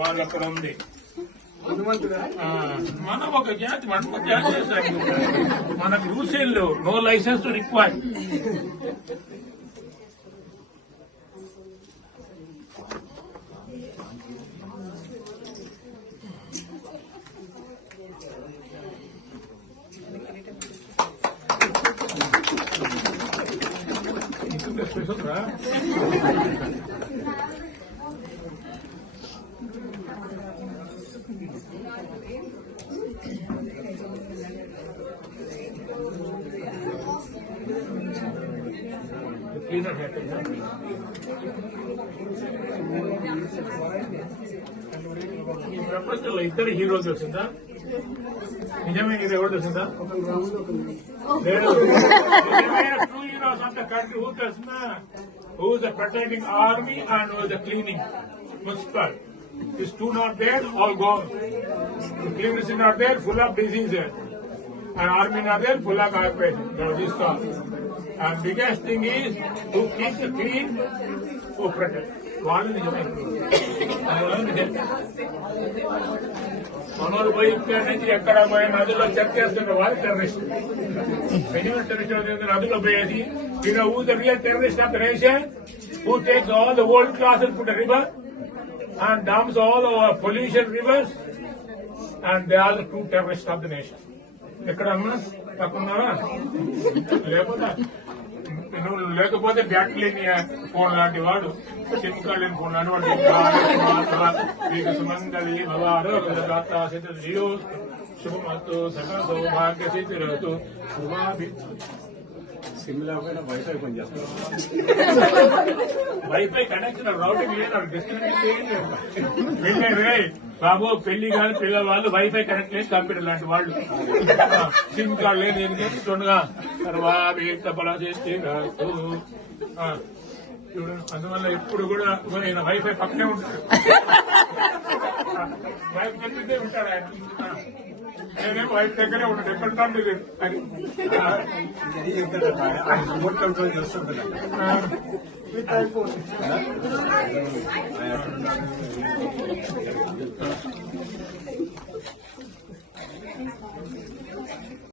వాళ్ళు అక్కడ ఉంది. మనం ఒక జాతి చేశాము. మనకు రూల్స్ ఏం లేవు. No license required. ఈ ప్రపంచంలో ఇద్దరు హీరోస్ వచ్చిందా? నిజమే ఇది ఎవరు తెలిసిందా? లేదు. Two heroes of the country who తెలిసిందా? Who is the protecting army and who is the cleaning municipal. These two not there, all gone. The cleaners is not there, full of diseases. And army not there, full of occupation. This all. And biggest thing is to keep the clean, to protect. వాళ్ళు నిజమే. మనోరు పోయి ఇక్కడ నుంచి ఎక్కడ పోయి నదుల్లో check చేస్తున్న వాళ్ళు టెర్రరిస్ట్. నిజమైన టెర్రరిస్ట్ నదుల్లో పోయేది. Who the real terrorist of the nation? Who takes all the old class and put river and dumps all our pollution rivers, and they are the true terrorists of the nation. ఎక్కడన్నా తక్కున్నారా? లేకపోతే battery లేని phone లాంటి వాడు, SIM card లేని phone లాంటి వాడు సుమంగళి భవారో శుభమత్తు సకల సౌభాగ్య సిద్ధిరతు శుభాభి. సిమ్లా పైన వైఫై పని చేస్తారు. వైఫై కనెక్షన్ రౌటింగ్ లేదు, డిస్కనెక్ట్ లేదు. బాబు పెళ్లి కాదు పిల్లవాళ్ళు వైఫై కనెక్ట్ లేదు. కంప్యూటర్ లాంటి వాళ్ళు సిమ్ కార్డు లేదు. ఏం చేస్తుండగా తర్వాత బలా చేస్తే చూడండి. అందువల్ల ఎప్పుడు కూడా ఆయన వైఫై పక్కనే ఉంటాడు. వైఫ్ చెప్పితే ఉంటాడు ఆయన. నేనేమో వైఫ్ దగ్గరే ఉంటాడు. ఎక్కడంటే అని రిమోట్ కంట్రోల్ చేస్తుంటాడు.